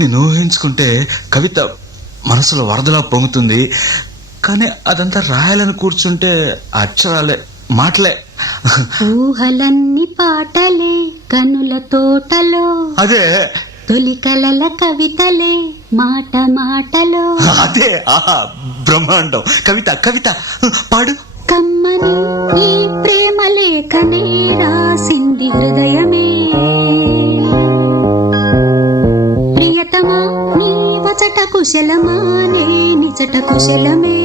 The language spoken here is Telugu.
నేను ఊహించుకుంటే కవిత మనసులో వరదలా పొంగుతుంది. కానీ అదంతా రాయాలని కూర్చుంటే అక్షరాలే, మాటలే. ఊహలన్నీ పాటలే కనుల తోటలో, అదే తొలి కలల కవితలే మాట మాటలో. అదే ఆహా బ్రహ్మాండం. కవిత కవిత పాడు. కమ్మని ఈ ప్రేమ లేఖనే రాసింది హృదయమే, ప్రియతమా నీ వచట కుశలమా నే నిజట కుశలమే.